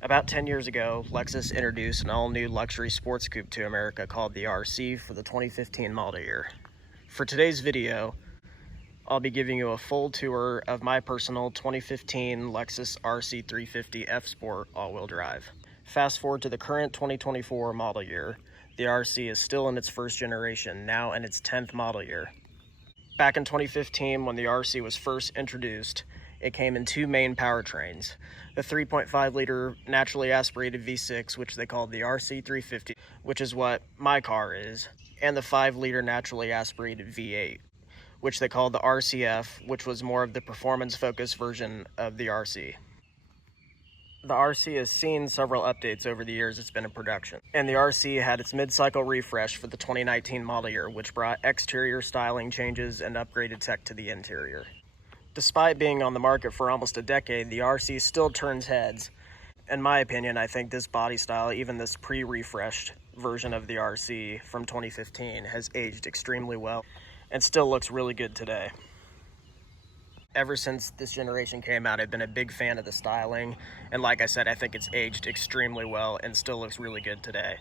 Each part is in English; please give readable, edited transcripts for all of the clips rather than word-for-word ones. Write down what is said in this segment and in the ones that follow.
About 10 years ago, Lexus introduced an all-new luxury sports coupe to America called the RC for the 2015 model year. For today's video, I'll be giving you a full tour of my personal 2015 Lexus RC350 F-Sport all-wheel drive. Fast forward to the current 2024 model year, the RC is still in its first generation, now in its 10th model year. Back in 2015, when the RC was first introduced, it came in two main powertrains, the 3.5-liter naturally aspirated V6, which they called the RC350, which is what my car is, and the 5-liter naturally aspirated V8, which they called the RCF, which was more of the performance-focused version of the RC. The RC has seen several updates over the years it's been in production, and the RC had its mid-cycle refresh for the 2019 model year, which brought exterior styling changes and upgraded tech to the interior. Despite being on the market for almost a decade, the RC still turns heads. In my opinion, I think this body style, even this pre-refreshed version of the RC from 2015, has aged extremely well and still looks really good today. Ever since this generation came out, I've been a big fan of the styling, and like I said, I think it's aged extremely well and still looks really good today.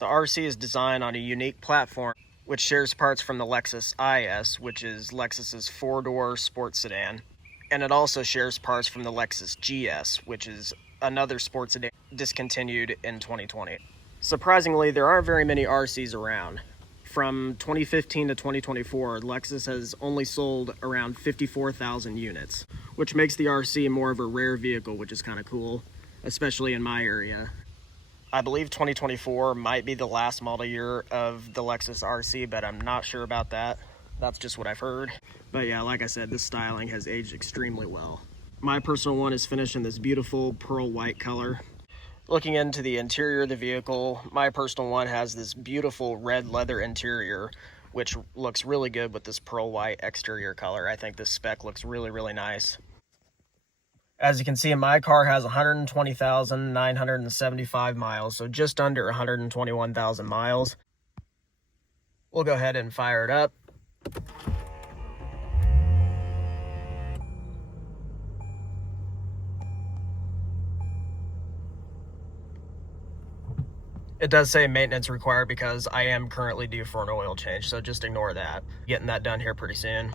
The RC is designed on a unique platform which shares parts from the Lexus IS, which is Lexus's 4-door sports sedan, and it also shares parts from the Lexus GS, which is another sports sedan discontinued in 2020. Surprisingly, there aren't very many RCs around. From 2015 to 2024, Lexus has only sold around 54,000 units, which makes the RC more of a rare vehicle, which is kind of cool, especially in my area. I believe 2024 might be the last model year of the Lexus RC, but I'm not sure about that. That's just what I've heard. But yeah, like I said, this styling has aged extremely well. My personal one is finished in this beautiful pearl white color. Looking into the interior of the vehicle, my personal one has this beautiful red leather interior, which looks really good with this pearl white exterior color. I think this spec looks really, really nice. As you can see, my car has 120,975 miles, so just under 121,000 miles. We'll go ahead and fire it up. It does say maintenance required because I am currently due for an oil change, so just ignore that. Getting that done here pretty soon.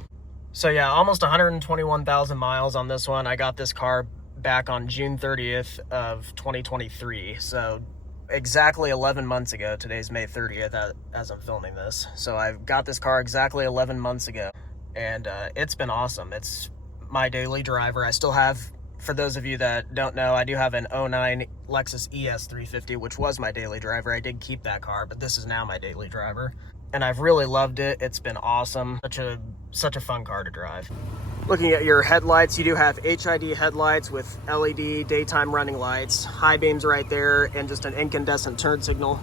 So yeah, almost 121,000 miles on this one. I got this car back on June 30th of 2023, so exactly 11 months ago. Today's May 30th as I'm filming this. So I've got this car exactly 11 months ago, and it's been awesome. It's my daily driver. I still have, for those of you that don't know, I do have an 09 Lexus ES350, which was my daily driver. I did keep that car, but this is now my daily driver. And I've really loved it. It's been awesome. Such a fun car to drive. Looking at your headlights, you do have HID headlights with LED daytime running lights, high beams right there, and just an incandescent turn signal.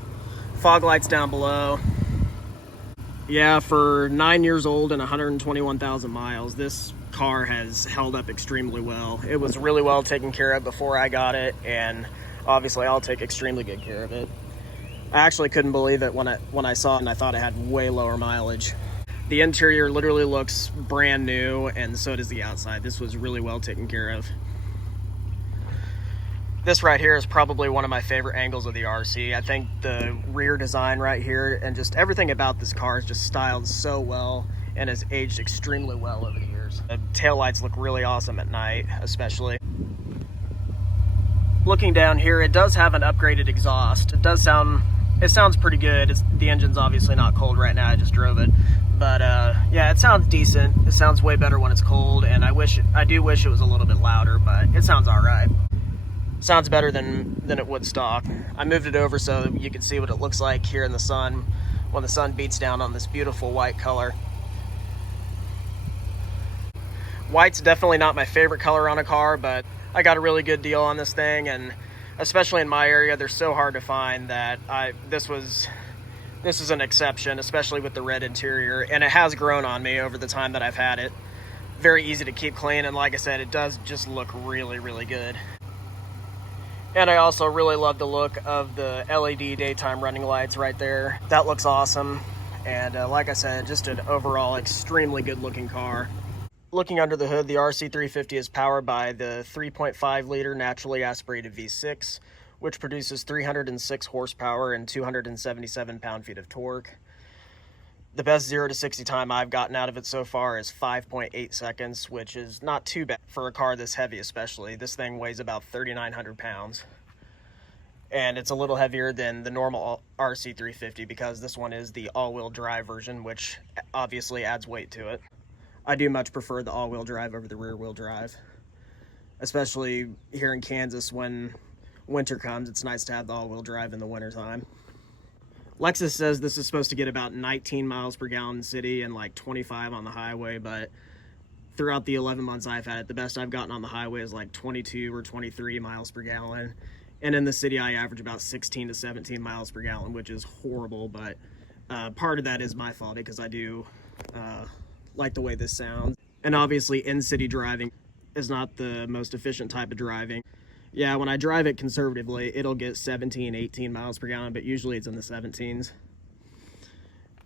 Fog lights down below. Yeah, for 9 years old and 121,000 miles, this car has held up extremely well. It was really well taken care of before I got it, and obviously I'll take extremely good care of it. I actually couldn't believe it when I saw it, and I thought it had way lower mileage. The interior literally looks brand new, and so does the outside. This was really well taken care of. This right here is probably one of my favorite angles of the RC. I think the rear design right here and just everything about this car is just styled so well and has aged extremely well over the years. The taillights look really awesome at night, especially. Looking down here, it does have an upgraded exhaust. It sounds pretty good. The engine's obviously not cold right now. I just drove it. But yeah, it sounds decent. It sounds way better when it's cold, and I do wish it was a little bit louder, but it sounds all right. Sounds better than it would stock. I moved it over so you can see what it looks like here in the sun when the sun beats down on this beautiful white color. White's definitely not my favorite color on a car, but I got a really good deal on this thing, and especially in my area, they're so hard to find that this is an exception, especially with the red interior, and it has grown on me over the time that I've had it. Very easy to keep clean, and like I said, it does just look really, really good. And I also really love the look of the LED daytime running lights right there. That looks awesome, and like I said, just an overall extremely good looking car. Looking under the hood, the RC350 is powered by the 3.5 liter naturally aspirated V6, which produces 306 horsepower and 277 pound-feet of torque. The best 0 to 60 time I've gotten out of it so far is 5.8 seconds, which is not too bad for a car this heavy especially. This thing weighs about 3,900 pounds. And it's a little heavier than the normal RC350 because this one is the all-wheel drive version, which obviously adds weight to it. I do much prefer the all-wheel drive over the rear-wheel drive, especially here in Kansas when winter comes. It's nice to have the all-wheel drive in the wintertime. Lexus says this is supposed to get about 19 miles per gallon in city and like 25 on the highway, but throughout the 11 months I've had it, the best I've gotten on the highway is like 22 or 23 miles per gallon. And in the city, I average about 16 to 17 miles per gallon, which is horrible, but part of that is my fault because I do like the way this sounds. And obviously in-city driving is not the most efficient type of driving. Yeah, when I drive it conservatively, it'll get 17, 18 miles per gallon, but usually it's in the 17s.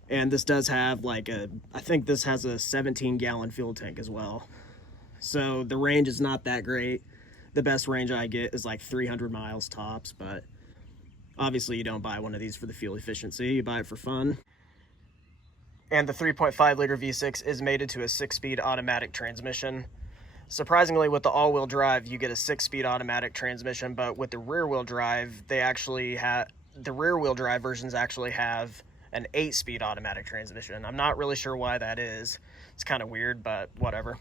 And this does have like I think this has a 17-gallon fuel tank as well. So the range is not that great. The best range I get is like 300 miles tops, but obviously you don't buy one of these for the fuel efficiency, you buy it for fun. And the 3.5 liter V6 is mated to a 6-speed automatic transmission. Surprisingly, with the all-wheel drive, you get a 6-speed automatic transmission, but with the rear-wheel drive, the rear-wheel drive versions actually have an 8-speed automatic transmission. I'm not really sure why that is. It's kind of weird, but whatever.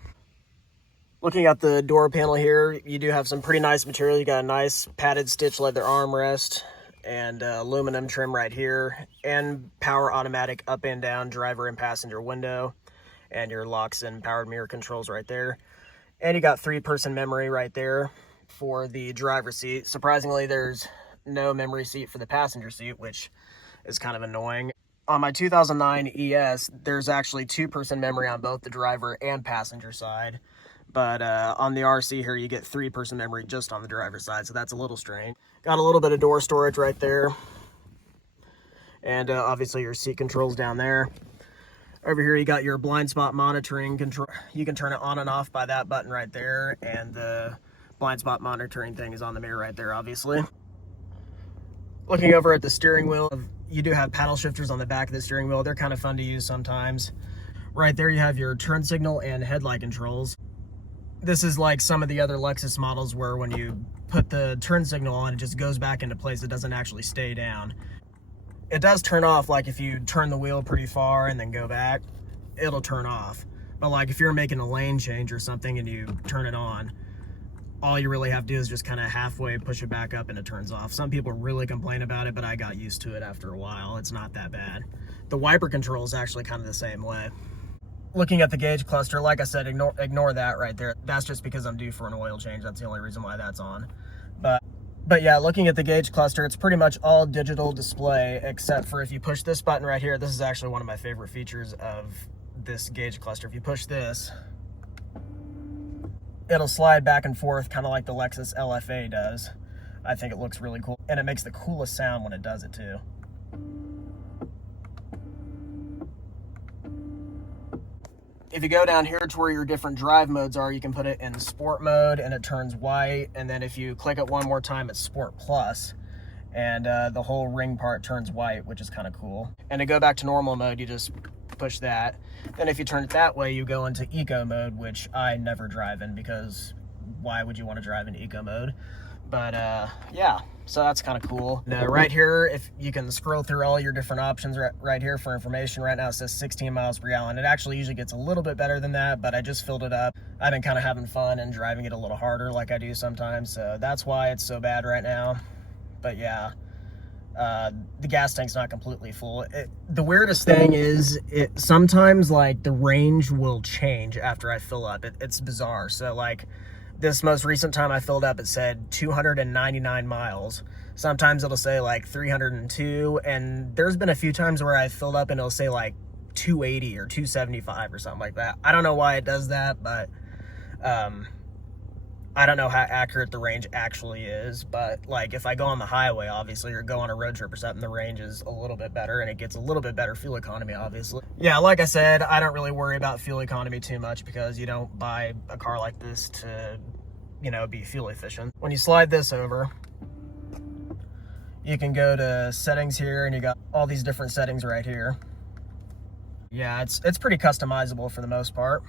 Looking at the door panel here, you do have some pretty nice material. You got a nice padded stitch leather armrest and aluminum trim right here, and power automatic up and down driver and passenger window, and your locks and powered mirror controls right there. And you got 3-person memory right there for the driver's seat. Surprisingly, there's no memory seat for the passenger seat, which is kind of annoying. On my 2009 ES, there's actually 2-person memory on both the driver and passenger side. But on the RC here, you get 3-person memory just on the driver's side, so that's a little strange. Got a little bit of door storage right there. And obviously your seat controls down there. Over here, you got your blind spot monitoring control. You can turn it on and off by that button right there. And the blind spot monitoring thing is on the mirror right there, obviously. Looking over at the steering wheel, you do have paddle shifters on the back of the steering wheel. They're kind of fun to use sometimes. Right there, you have your turn signal and headlight controls. This is like some of the other Lexus models where when you put the turn signal on, it just goes back into place. It doesn't actually stay down. It does turn off, like if you turn the wheel pretty far and then go back, it'll turn off. But like if you're making a lane change or something and you turn it on, all you really have to do is just kind of halfway push it back up and it turns off. Some people really complain about it, but I got used to it after a while. It's not that bad. The wiper control is actually kind of the same way. Looking at the gauge cluster, like I said, ignore that right there. That's just because I'm due for an oil change. That's the only reason why that's on. But yeah, looking at the gauge cluster, it's pretty much all digital display, except for if you push this button right here. This is actually one of my favorite features of this gauge cluster. If you push this, it'll slide back and forth, kind of like the Lexus LFA does. I think it looks really cool, and it makes the coolest sound when it does it too. If you go down here to where your different drive modes are, you can put it in sport mode and it turns white. And then if you click it one more time, it's sport plus. And the whole ring part turns white, which is kind of cool. And to go back to normal mode, you just push that. Then if you turn it that way, you go into eco mode, which I never drive in because why would you want to drive in eco mode? But yeah, so that's kind of cool. Now right here, if you can scroll through all your different options right here for information. Right now it says 16 miles per gallon. It actually usually gets a little bit better than that, but I just filled it up. I've been kind of having fun and driving it a little harder like I do sometimes, so that's why it's so bad right now. But yeah, the gas tank's not completely full. The weirdest thing is sometimes like the range will change after I fill up. It's bizarre. So like this most recent time I filled up, it said 299 miles. Sometimes it'll say like 302, and there's been a few times where I filled up and it'll say like 280 or 275 or something like that. I don't know why it does that, but I don't know how accurate the range actually is, but like if I go on the highway, obviously, or go on a road trip or something, the range is a little bit better and it gets a little bit better fuel economy, obviously. Yeah, like I said, I don't really worry about fuel economy too much because you don't buy a car like this to, you know, be fuel efficient. When you slide this over, you can go to settings here and you got all these different settings right here. Yeah, it's pretty customizable for the most part.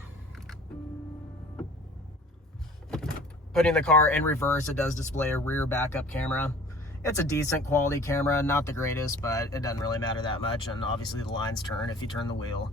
Putting the car in reverse, it does display a rear backup camera. It's a decent quality camera, not the greatest, but it doesn't really matter that much. And obviously the lines turn if you turn the wheel.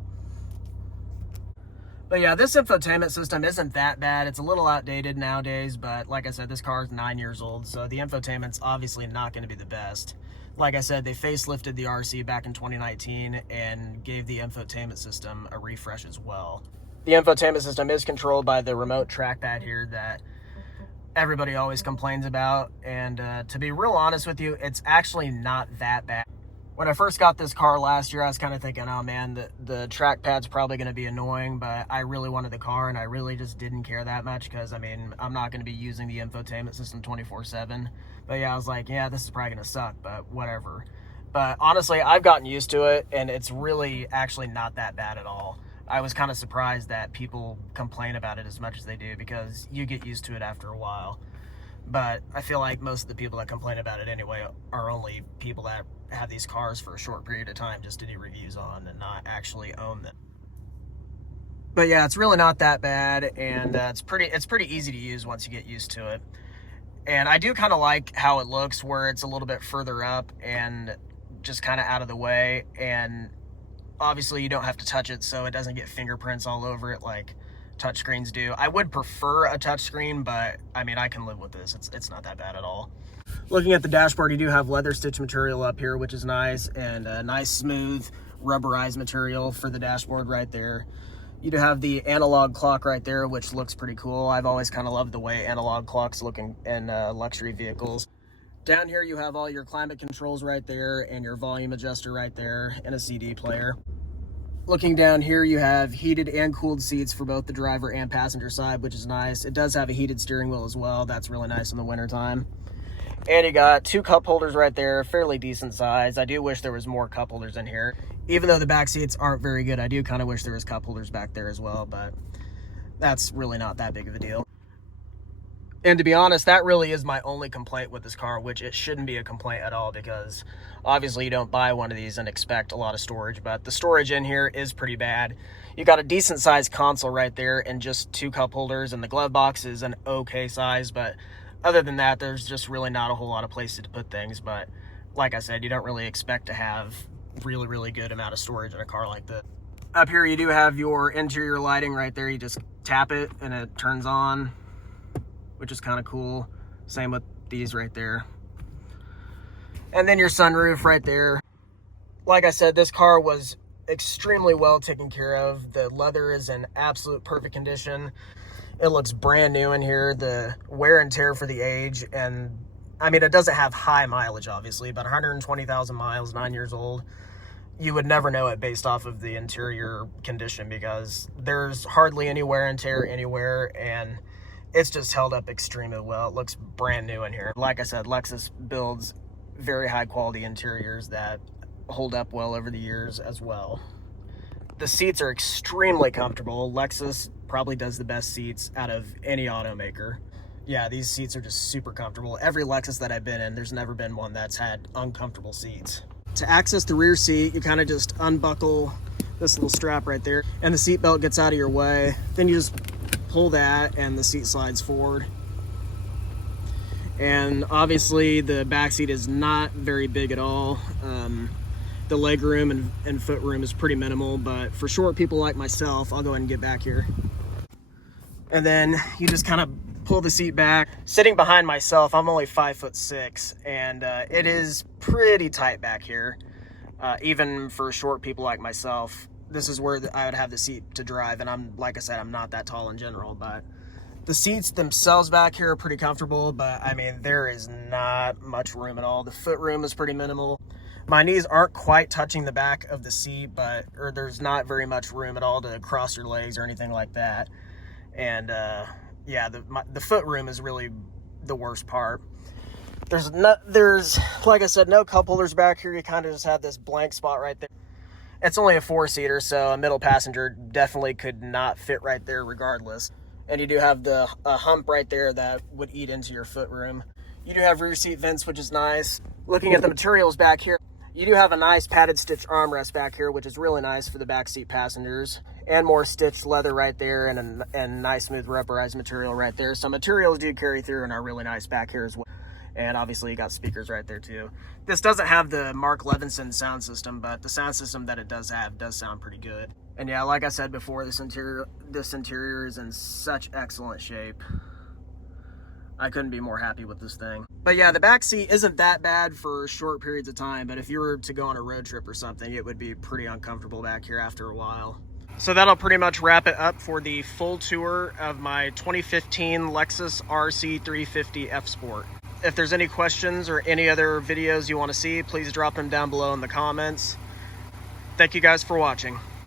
But yeah, this infotainment system isn't that bad. It's a little outdated nowadays, but like I said, this car is 9 years old, so the infotainment's obviously not going to be the best. Like I said, they facelifted the RC back in 2019 and gave the infotainment system a refresh as well. The infotainment system is controlled by the remote trackpad here that everybody always complains about, and to be real honest with you, it's actually not that bad. When I first got this car last year, I was kind of thinking, oh man, the trackpad's probably going to be annoying, but I really wanted the car and I really just didn't care that much because, I mean, I'm not going to be using the infotainment system 24/7. But yeah, I was like, yeah, this is probably going to suck, but whatever. But honestly, I've gotten used to it and it's really actually not that bad at all. I was kind of surprised that people complain about it as much as they do because you get used to it after a while. But I feel like most of the people that complain about it anyway are only people that have these cars for a short period of time just to do reviews on and not actually own them. But yeah, it's really not that bad, and it's pretty easy to use once you get used to it. And I do kind of like how it looks, where it's a little bit further up and just kind of out of the way, and obviously you don't have to touch it so it doesn't get fingerprints all over it like touchscreens do. I would prefer a touchscreen, but I mean, I can live with this. It's not that bad at all. Looking at the dashboard, you do have leather stitch material up here, which is nice, and a nice smooth rubberized material for the dashboard right there. You do have the analog clock right there, which looks pretty cool. I've always kind of loved the way analog clocks look in luxury vehicles. Down here, you have all your climate controls right there and your volume adjuster right there and a CD player. Looking down here, you have heated and cooled seats for both the driver and passenger side, which is nice. It does have a heated steering wheel as well. That's really nice in the wintertime. And you got two cup holders right there, fairly decent size. I do wish there was more cup holders in here. Even though the back seats aren't very good, I do kind of wish there was cup holders back there as well, but that's really not that big of a deal. And to be honest, that really is my only complaint with this car, which it shouldn't be a complaint at all because obviously you don't buy one of these and expect a lot of storage, but the storage in here is pretty bad. You got a decent sized console right there and just two cup holders, and the glove box is an okay size, but other than that, there's just really not a whole lot of places to put things. But like I said, you don't really expect to have really good amount of storage in a car like this. Up here, you do have your interior lighting right there. You just tap it and it turns on, which is kind of cool. Same with these right there. And then your sunroof right there. Like I said, this car was extremely well taken care of. The leather is in absolute perfect condition. It looks brand new in here. The wear and tear for the age, and I mean, it doesn't have high mileage, obviously, but 120,000 miles, 9 years old. You would never know it based off of the interior condition because there's hardly any wear and tear anywhere, and it's just held up extremely well. It looks brand new in here. Like I said, Lexus builds very high quality interiors that hold up well over the years as well. The seats are extremely comfortable. Lexus probably does the best seats out of any automaker. Yeah, these seats are just super comfortable. Every Lexus that I've been in, there's never been one that's had uncomfortable seats. To access the rear seat, you kind of just unbuckle this little strap right there, and the seat belt gets out of your way. Then you just pull that and the seat slides forward. And obviously the back seat is not very big at all. The leg room and foot room is pretty minimal, but for short people like myself, I'll go ahead and get back here. And then you just kind of pull the seat back. Sitting behind myself, I'm only 5'6", and it is pretty tight back here. Even for short people like myself, this is where I would have the seat to drive, and like I said, I'm not that tall in general, but the seats themselves back here are pretty comfortable, but I mean, there is not much room at all. The foot room is pretty minimal. My knees aren't quite touching the back of the seat, there's not very much room at all to cross your legs or anything like that. And yeah, the foot room is really the worst part. There's like I said, no cup holders back here. You kind of just have this blank spot right there. It's only a 4-seater, so a middle passenger definitely could not fit right there regardless. And you do have the hump right there that would eat into your foot room. You do have rear seat vents, which is nice. Looking at the materials back here, you do have a nice padded stitch armrest back here, which is really nice for the backseat passengers. And more stitched leather right there, and nice smooth rubberized material right there. So materials do carry through and are really nice back here as well. And obviously you got speakers right there too. This doesn't have the Mark Levinson sound system, but the sound system that it does have does sound pretty good. And yeah, like I said before, this interior is in such excellent shape. I couldn't be more happy with this thing. But yeah, the back seat isn't that bad for short periods of time, but if you were to go on a road trip or something, it would be pretty uncomfortable back here after a while. So that'll pretty much wrap it up for the full tour of my 2015 Lexus RC350 F-Sport. If there's any questions or any other videos you want to see, please drop them down below in the comments. Thank you guys for watching.